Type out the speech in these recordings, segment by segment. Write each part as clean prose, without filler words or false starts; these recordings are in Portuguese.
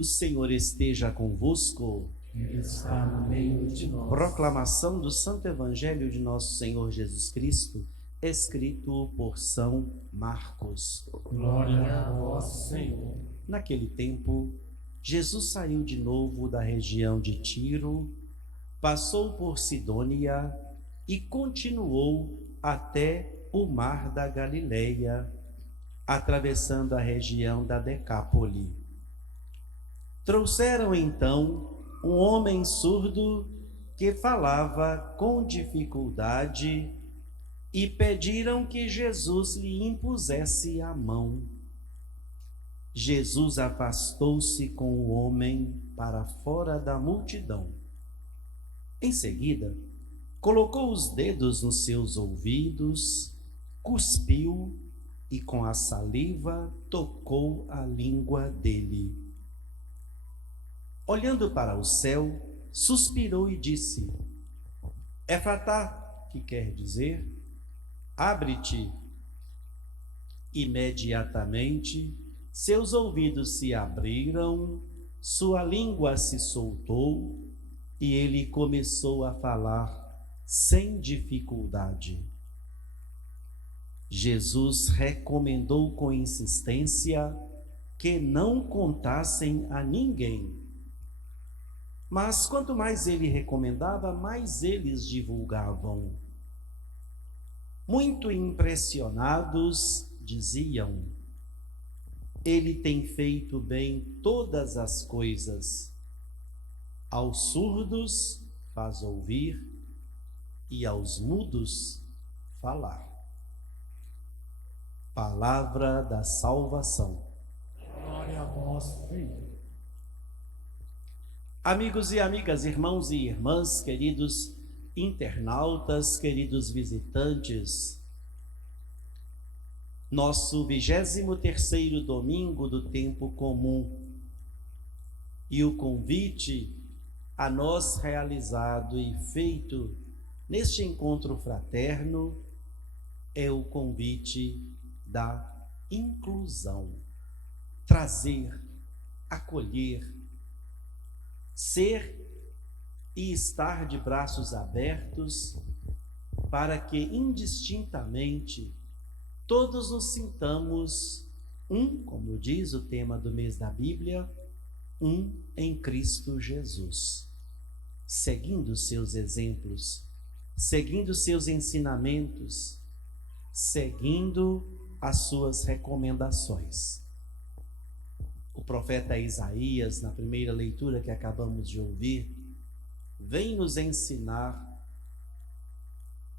O Senhor esteja convosco. Ele está no meio de nós. Proclamação do Santo Evangelho de nosso Senhor Jesus Cristo, escrito por São Marcos. Glória a vós, Senhor. Naquele tempo, Jesus saiu de novo da região de Tiro, passou por Sidônia e continuou até o mar da Galileia, atravessando a região da Decápole. Trouxeram então um homem surdo que falava com dificuldade e pediram que Jesus lhe impusesse a mão. Jesus afastou-se com o homem para fora da multidão. Em seguida, colocou os dedos nos seus ouvidos, cuspiu e com a saliva tocou a língua dele. Olhando para o céu, suspirou e disse: Efatá, que quer dizer, abre-te. Imediatamente, seus ouvidos se abriram, sua língua se soltou e ele começou a falar sem dificuldade. Jesus recomendou com insistência que não contassem a ninguém. Mas quanto mais ele recomendava, mais eles divulgavam. Muito impressionados, diziam: ele tem feito bem todas as coisas. Aos surdos faz ouvir e aos mudos falar. Palavra da salvação. Glória a vós, Senhor. Amigos e amigas, irmãos e irmãs, queridos internautas, queridos visitantes, nosso 23º domingo do tempo comum e o convite a nós realizado e feito neste encontro fraterno é o convite da inclusão, trazer, acolher, ser e estar de braços abertos para que indistintamente todos nos sintamos como diz o tema do mês da Bíblia, em Cristo Jesus, seguindo seus exemplos, seguindo seus ensinamentos, seguindo as suas recomendações. O profeta Isaías, na primeira leitura que acabamos de ouvir, vem nos ensinar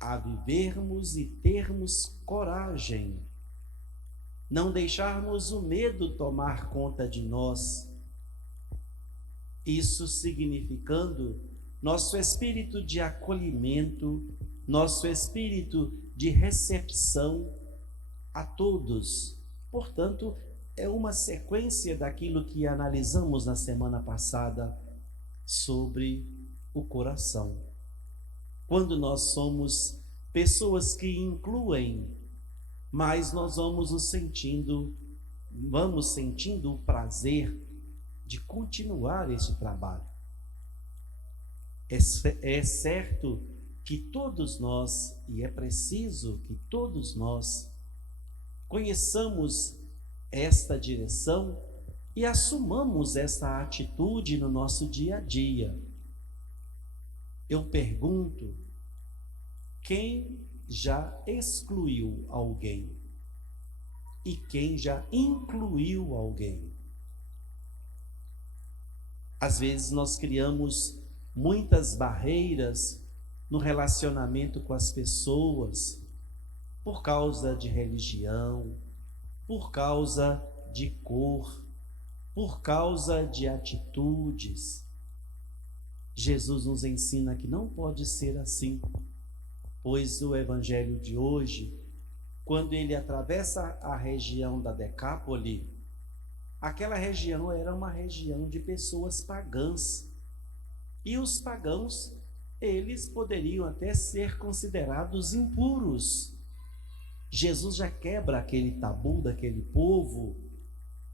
a vivermos e termos coragem, não deixarmos o medo tomar conta de nós. Isso significando nosso espírito de acolhimento, nosso espírito de recepção a todos. Portanto, é uma sequência daquilo que analisamos na semana passada sobre o coração. Quando nós somos pessoas que incluem, mas nós vamos sentindo o prazer de continuar esse trabalho. É certo que todos nós, e é preciso que todos nós conheçamos esta direção e assumamos esta atitude no nosso dia a dia. Eu pergunto: quem já excluiu alguém? E quem já incluiu alguém? Às vezes nós criamos muitas barreiras no relacionamento com as pessoas por causa de religião, por causa de cor, por causa de atitudes. Jesus nos ensina que não pode ser assim, pois o Evangelho de hoje, quando ele atravessa a região da Decápole, aquela região era uma região de pessoas pagãs. E os pagãos, eles poderiam até ser considerados impuros. Jesus já quebra aquele tabu daquele povo,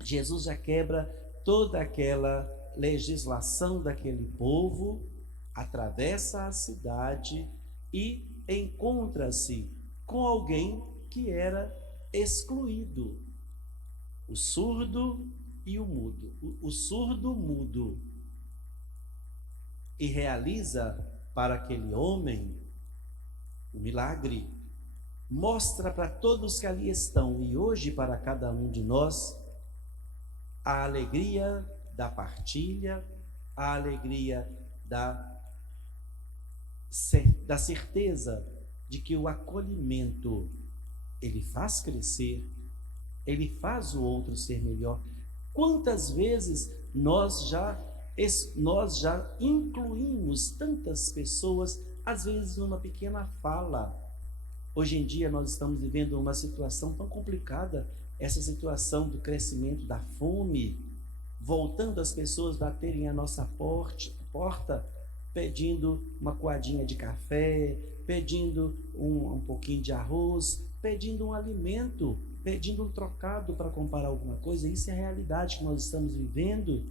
Jesus já quebra toda aquela legislação daquele povo, atravessa a cidade e encontra-se com alguém que era excluído, o surdo e o mudo. O surdo mudo. E realiza para aquele homem o milagre. Mostra para todos que ali estão, e hoje para cada um de nós, a alegria da partilha, a alegria da certeza de que o acolhimento, ele faz crescer, ele faz o outro ser melhor. Quantas vezes nós já incluímos tantas pessoas, às vezes numa pequena fala. Hoje em dia nós estamos vivendo uma situação tão complicada, essa situação do crescimento da fome, voltando as pessoas baterem a nossa porta, pedindo uma coadinha de café, pedindo um pouquinho de arroz, pedindo um alimento, pedindo um trocado para comprar alguma coisa. Isso é a realidade que nós estamos vivendo.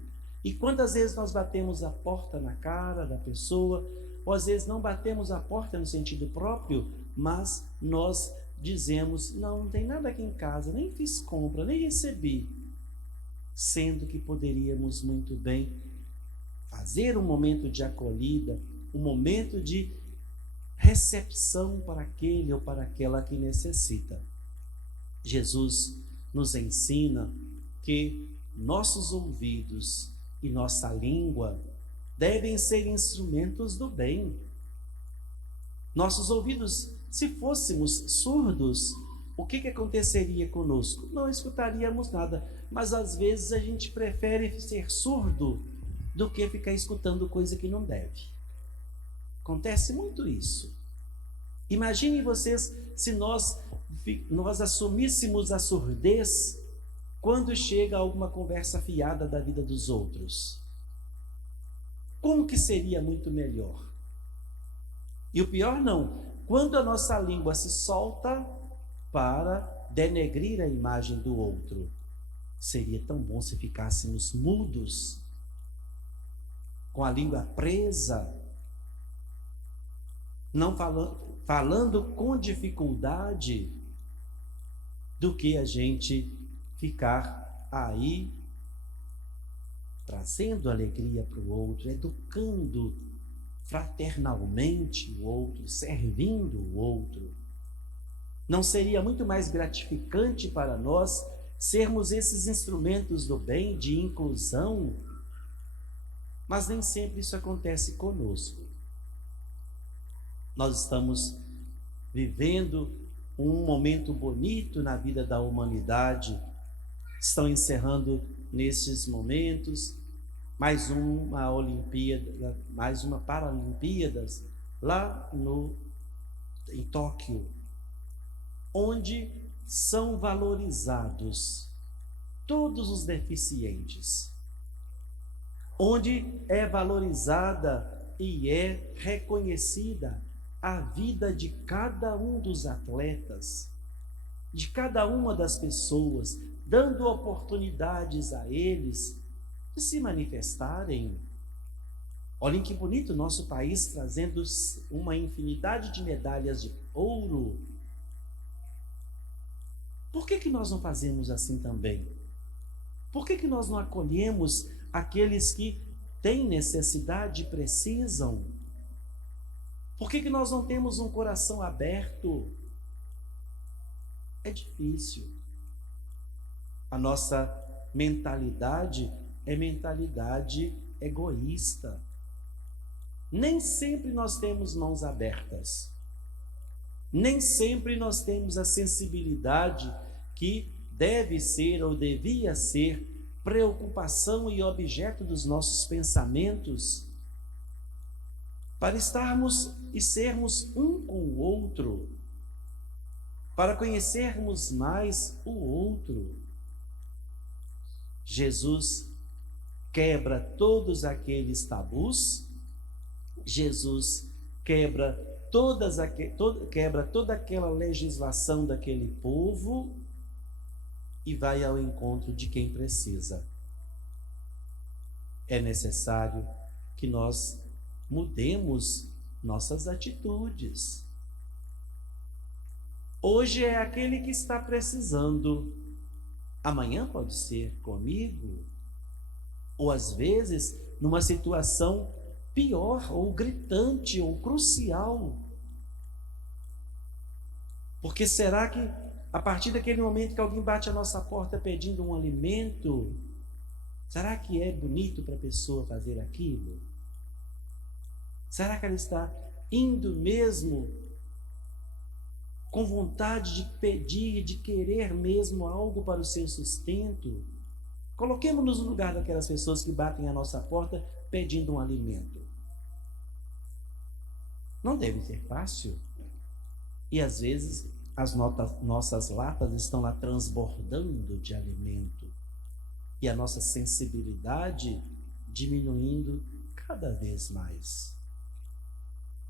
E quantas vezes nós batemos a porta na cara da pessoa, ou às vezes não batemos a porta no sentido próprio, mas nós dizemos, não tem nada aqui em casa, nem fiz compra, nem recebi. Sendo que poderíamos muito bem fazer um momento de acolhida, um momento de recepção para aquele ou para aquela que necessita. Jesus nos ensina que nossos ouvidos e nossa língua devem ser instrumentos do bem. Nossos ouvidos, se fôssemos surdos, o que aconteceria conosco? Não escutaríamos nada, mas às vezes a gente prefere ser surdo do que ficar escutando coisa que não deve. Acontece muito isso. Imaginem vocês se nós assumíssemos a surdez quando chega alguma conversa fiada da vida dos outros. Como que seria muito melhor? E o pior não, quando a nossa língua se solta para denegrir a imagem do outro. Seria tão bom se ficássemos mudos, com a língua presa, não falando com dificuldade, do que a gente ficar aí trazendo alegria para o outro, educando fraternalmente o outro, servindo o outro. Não seria muito mais gratificante para nós sermos esses instrumentos do bem, de inclusão? Mas nem sempre isso acontece conosco. Nós estamos vivendo um momento bonito na vida da humanidade. Estão encerrando nesses momentos mais uma Olimpíada, mais uma Paralimpíadas lá em Tóquio, onde são valorizados todos os deficientes, onde é valorizada e é reconhecida a vida de cada um dos atletas, de cada uma das pessoas, dando oportunidades a eles de se manifestarem. Olhem que bonito o nosso país trazendo uma infinidade de medalhas de ouro. Por que nós não fazemos assim também? Por que nós não acolhemos aqueles que têm necessidade e precisam? Por que nós não temos um coração aberto? É difícil. A nossa mentalidade é mentalidade egoísta. Nem sempre nós temos mãos abertas. Nem sempre nós temos a sensibilidade que deve ser ou devia ser preocupação e objeto dos nossos pensamentos, para estarmos e sermos um com o outro, para conhecermos mais o outro. Jesus quebra todos aqueles tabus, Jesus quebra toda aquela legislação daquele povo e vai ao encontro de quem precisa. é necessário que nós mudemos nossas atitudes. Hoje é aquele que está precisando, amanhã pode ser comigo, ou às vezes numa situação pior, ou gritante, ou crucial. Porque será que a partir daquele momento que alguém bate a nossa porta pedindo um alimento, será que é bonito para a pessoa fazer aquilo? Será que ela está indo mesmo com vontade de pedir, de querer mesmo algo para o seu sustento? Coloquemos-nos no lugar daquelas pessoas que batem a nossa porta pedindo um alimento. Não deve ser fácil. E às vezes as nossas latas estão lá transbordando de alimento. E a nossa sensibilidade diminuindo cada vez mais.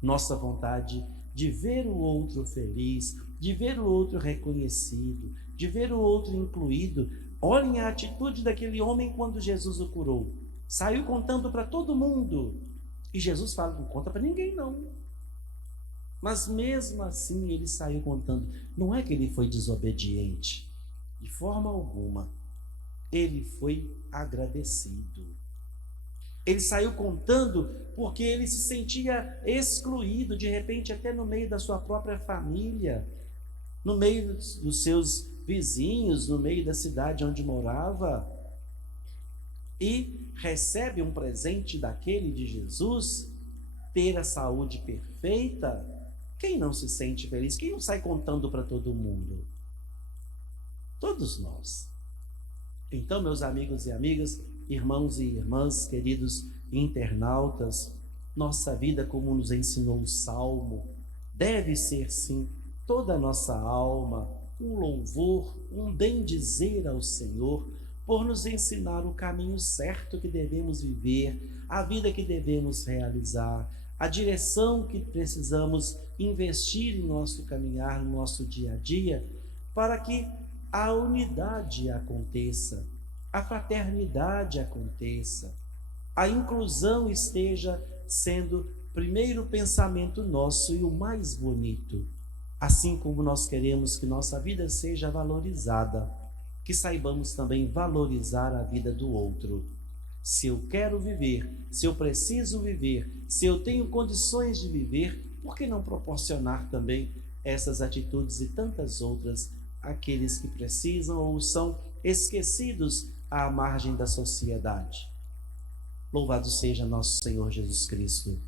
Nossa vontade de ver o outro feliz, de ver o outro reconhecido, de ver o outro incluído. Olhem a atitude daquele homem quando Jesus o curou. Saiu contando para todo mundo. E Jesus fala, não conta para ninguém não. Mas mesmo assim ele saiu contando. Não é que ele foi desobediente. De forma alguma. Ele foi agradecido. Ele saiu contando porque ele se sentia excluído, de repente até no meio da sua própria família, no meio dos seus vizinhos, no meio da cidade onde morava. E recebe um presente daquele de Jesus, ter a saúde perfeita. Quem não se sente feliz? Quem não sai contando para todo mundo? Todos nós. Então, meus amigos e amigas, irmãos e irmãs, queridos internautas, nossa vida, como nos ensinou o Salmo, deve ser sim toda a nossa alma um louvor, um bendizer ao Senhor, por nos ensinar o caminho certo que devemos viver, a vida que devemos realizar, a direção que precisamos investir em nosso caminhar, no nosso dia a dia, para que a unidade aconteça, a fraternidade aconteça, a inclusão esteja sendo primeiro pensamento nosso e o mais bonito. Assim como nós queremos que nossa vida seja valorizada, que saibamos também valorizar a vida do outro. Se eu quero viver, se eu preciso viver, se eu tenho condições de viver, por que não proporcionar também essas atitudes e tantas outras àqueles que precisam ou são esquecidos à margem da sociedade? Louvado seja nosso Senhor Jesus Cristo.